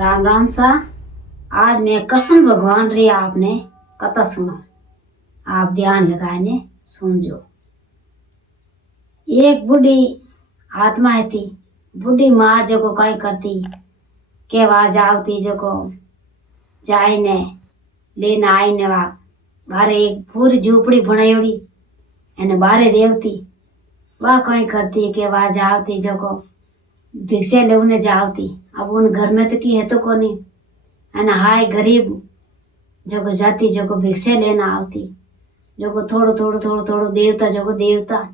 राम राम सा। आज मैं कृष्ण भगवान री आपने कथा सुना। आप ध्यान लगाने सुनजो। एक बूढ़ी आत्मा थी। बूढ़ी माँ जो को कई करती के वहाँ जावती जो को जाए ने लेने आई ने वहाँ बारे एक पूरी झूपड़ी बनायोड़ी एने बारे रेवती। वह कई करती के वहाँ जावती जो को भिक्षा लेने जावती। अब उन घर में तो की है तो कोनी एने हाय गरीब जो को जाती जो को भिक्षा लेना आवती जो को थोड़ो देवता जो को देवता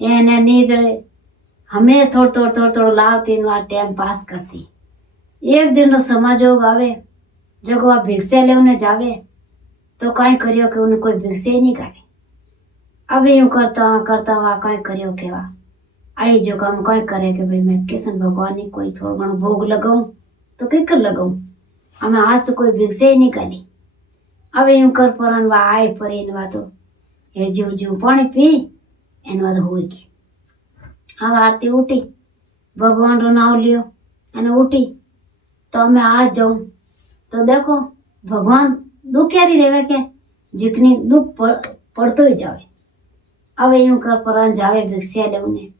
एने नीच हमेशा थोड़ो लावती वहाँ टाइम पास करती। एक दिन नो समाजोग आवे जो को वहाँ भिक्षा लेने जावे तो कई करियो कि उन्हें कोई भिक्षा ही नहीं करे। अब यूं करता वहाँ कई करियो के वहाँ आई जो काम कई करे कि भाई मैं कृष्ण भगवान ही कोई थोड़ा घणो भोग लगाऊं तो किकर लगाऊं। हमें आज तो कोई भिक्षा ही नहीं करी। अब यूं कर परन वहाँ आए पर इन तो ये जीव पानी पी इन होगी। अब आरती उठी भगवान रो नाम लियो एने उठी तो मैं आज जाऊं तो देखो भगवान दुखियारी रेवे के जितनी दुख पड़तो ही जावे। अब यूं कर पर जावे भिक्षा लेने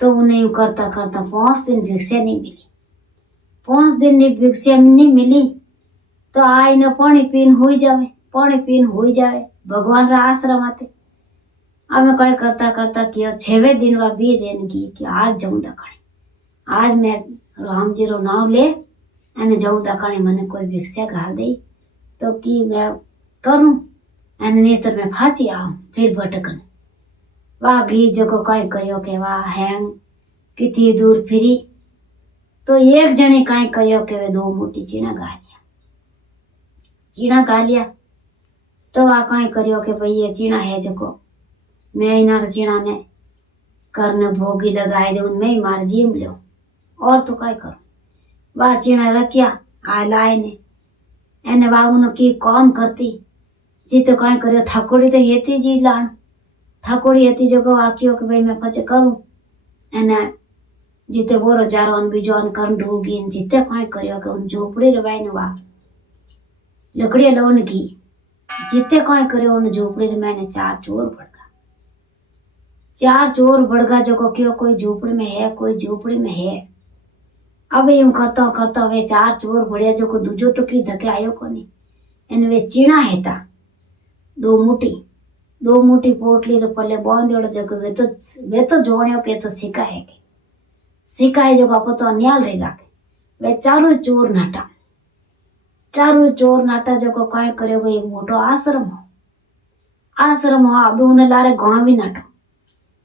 तो उन्हें यूं करता 5 दिन भिक्षा नहीं मिली। 5 दिन की भिक्षा नहीं मिली तो आई न पानी पीन हो जावे भगवान रा आश्रम आते। अब मैं कई करता किया 6वें दिन वा भी रेन की कि आज जाऊं दखने आज मैं राम जी रो नाम ले एने जाऊं दखने मने कोई भिक्षा घाल दे तो कि मैं करूं एने नहीं तो मैं फाची आऊं फिर भटकन। वाह घी जो को कई करियो के वाह हैंग कितनी दूर फिरी तो एक जने कई करियो के वे 2 मोटी चीना गा लिया तो वह कई करियो के भाई ये चीना है जो को मैं इनार चीना ने करने भोगी लगाए दे उनमें ही मार जीम लो और तो कई करो। वह चीना रखिया आ लाए ने एने वाह उनकी काम करती जी तो कई करियो थकोड़ी तो हेती जी लान थकोड़ी हेती जो को आकियो के भाई मैं पचे करूं एने जीते बोरो जारोन बीजोन करन ढूगी जीते कई करियो के उन झोपड़ी रवाई ने वा लकड़ी लोन की जीते कई करियो उन झोपड़ी रे मैंने 4 चोर बढ़गा जो को क्यों कोई झोपड़ी में है कोई झोपड़ी में है। अब यूं करता वे 4 चोर बढ़िया जो को दूजो तो की धके आयो कोनी एने वे चीना हेता 2 मुठी पोटली रे पल्ले बांधेड़ो जो वे तो जोणियो के तो सिकाए जो को तो न्याल रेगा वे चारों चोर नाटा जो को कई करियो एक मोटो आश्रम हो अब उन्हें लारे गांव भी नाटो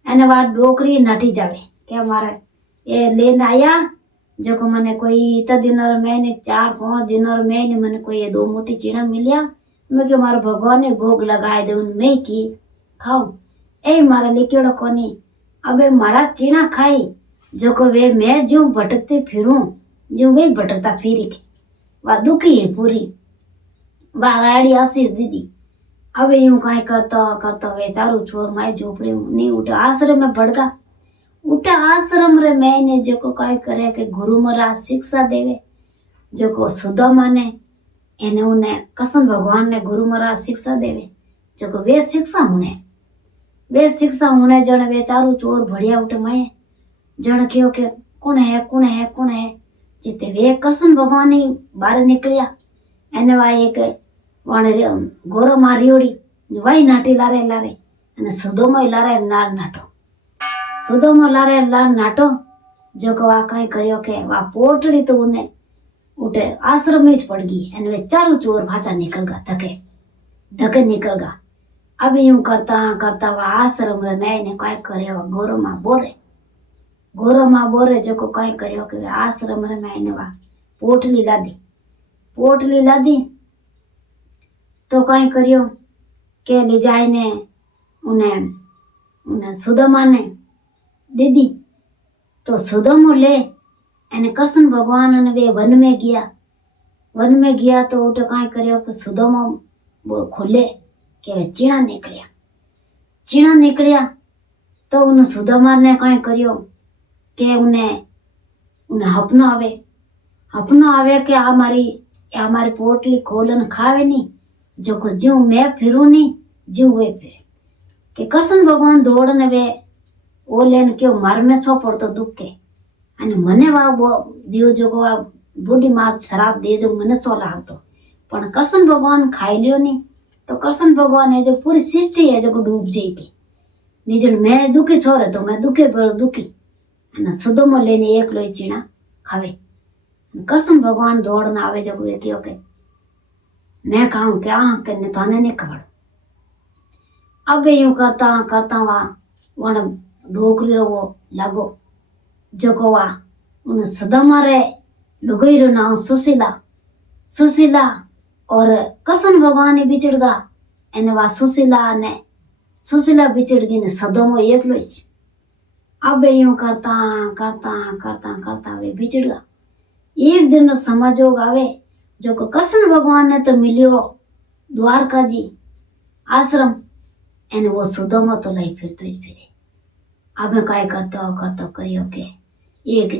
एने बार डोकरी नटी जावे क्या हमारा ये लेन आया जो को मने कोई इतना दिन और मैंने 4-5 दिन और मैंने मने कोई ये 2 मोटी चीना मिलिया मैं के मारा भगवान ने भोग लगाए दे उनमें की खाओ ए मारा लिखेड़ो कोनी अबे मारा चीना खाई जो को वे मैं जो भटकते फिरूं जो वे भटकता फिरी के वा दुखी है पूरी वा गाड़ी आशीष दीदी। अब यूं कहीं करता वे चारों चोर माए झोपड़ी नहीं उठे आश्रम में भड़का उठे आश्रम रे मैंने जो को कहीं करे के गुरु महाराज शिक्षा देवे जो को सुदामा ने एने उन्हें कृष्ण भगवान ने गुरु महाराज शिक्षा देवे जो को वे शिक्षा होने जन वे चारों चोर बढ़िया उठे माए जन क्यों के कौन है जिते वे कृष्ण भगवान ही बाहर निकलिया एने वाई एक वाणे गोरो मारियोड़ी वाई नाटी लारे अने सुदोमो लारे नाटो जो को वा कई करियो के वा पोटड़ी तो उन्हें उठे आश्रम में पड़ गई एने वे चारों चोर भाचा निकल गा धके निकल गा। अब यूं करता वा आश्रम रे मैंने कई करियो गोरो माँ बोरे जो को कई करियो के आश्रम रे मैंने वा पोटली लादी तो कई करियो के ले जाए ने उन्हें सुदामा ने दीदी तो सुदामो ले एने कृष्ण भगवान ने वे वन में गया तो उठे कई करियो के सुदामा वो खोले के वे चीना निकलिया तो उन सुदामा ने कई करियो के उन्हें हपनो अपनो आवे के आ मारी पोटली खोलन खावे नी जो को ज्यों मैं फिरू नी ज्यों वे फिरे के कृष्ण भगवान दौड़ने वे ओ लेन के मार में छो पड़तो दुख के અને મને દેવ જોગો આ બુઢી માં શરાબ દે જો મને ચો લાગતો પણ કૃષ્ણ ભગવાન ખાઈ લ્યો ની તો કૃષ્ણ ભગવાન એ જો પૂરી સૃષ્ટિ એ જો ડૂબ જઈ હતી નિજન મેં દુખી છોરે તો મેં દુખે પેલો દુખી અને સુદોમાં લઈને એકલો ચીણા ખાવે કૃષ્ણ ભગવાન દોડને આવે જો એ કયો કે मैं कहूँ क्या कि थाने नहीं खबर अब यूं करता वहाँ वन डोकरी वो लगो जगोवा उन सदमा रे लुगई रो नाम सुशीला और कृष्ण भगवान ही बिछड़ गा एने वा सुशीला बिछड़ गई ने सदमो एक लो अब यूं करता वे बिछड़ गा एक दिन समझो आवे जो को कृष्ण भगवान ने तो मिलियो द्वारका जी आश्रम एने वो सुदामा तो लाई फिरतो ही फिरे अब काय करतो करियो के एक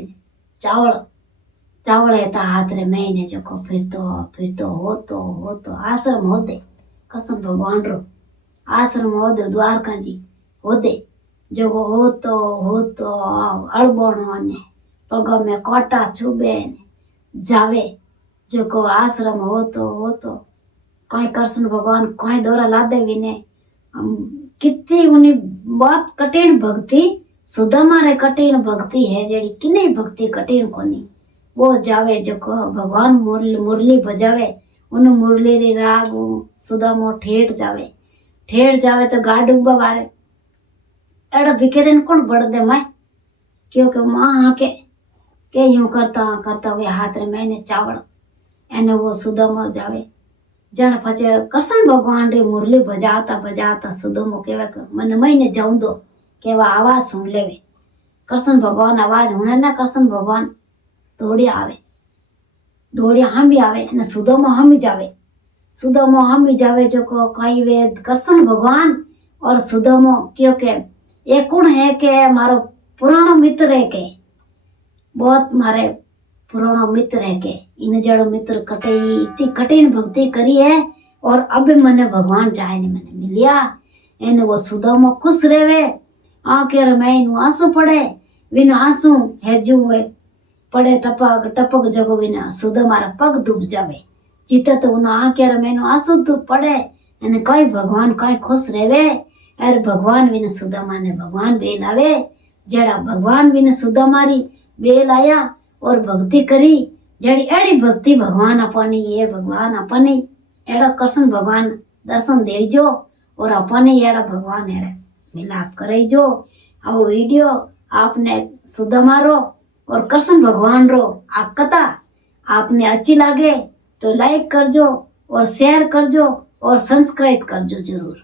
चावल है हाथ रे महीने जो को फिरतो होतो आश्रम हो दे कृष्ण भगवान रो आश्रम हो दे द्वारका जी हो दे जो होतो अड़बणो ने पग में कोटा छुबे जावे जो को आश्रम होतो कोई कृष्ण भगवान कोई दौरा ला दे विने कितनी उन्हें बहुत कठिन भक्ति सुदामा रे कठिन भक्ति है जेड़ी किने भक्ति कठिन कोनी वो जावे जो को भगवान मुरली बजावे उन मुरली रे राग सुदामो ठेठ जावे तो गाडू बारे एड़ा बिखेरन कौन बढ़ दे मैं क्योंकि माँ के यूं करता हुए हाथ रे मैंने चावल एने वो सुदामा जावे जन पचे कृष्ण भगवान रे मुरली बजाता सुदामो केवे मन महीने जाऊं दो केवा आवाज सुन लेवे कृष्ण भगवान आवाज होने ना कृष्ण भगवान दौड़िया हम भी आवे ने सुदामा हम ही जावे जो को कई वेद कृष्ण भगवान और सुदामा क्योंकि ये कौन है के मारो पुरानो मित्र है के बहुत मारे पुराना मित्र है के इन जड़ो मित्र इतनी कठिन भक्ति करी है और अब मने भगवान चाहे ने मने मिलिया इन वो सुदामा खुश रेवे आंखें में इन आंसू पड़े विन आंसू हेजू हुए पड़े टपक जगो विना सुदामा रा पग डूब जावे जीते तो उन आंखें में आंसू तो पड़े इन कई भगवान कई खुश रेवे अरे भगवान विन सुदामा ने भगवान बेल आवे जड़ा भगवान विन सुदामा री बेल आया और भक्ति करी जड़ी एड़ी भक्ति भगवान अपनी ये भगवान अपनी एड़ा कृष्ण भगवान दर्शन देजो और अपने एड़ा भगवान एड़ा मिलाप करेजो आओ वीडियो आपने सुदामा रो और कृष्ण भगवान रो आ कथा आपने अच्छी लागे तो लाइक करजो और शेयर करजो और सब्सक्राइब करजो जरूर।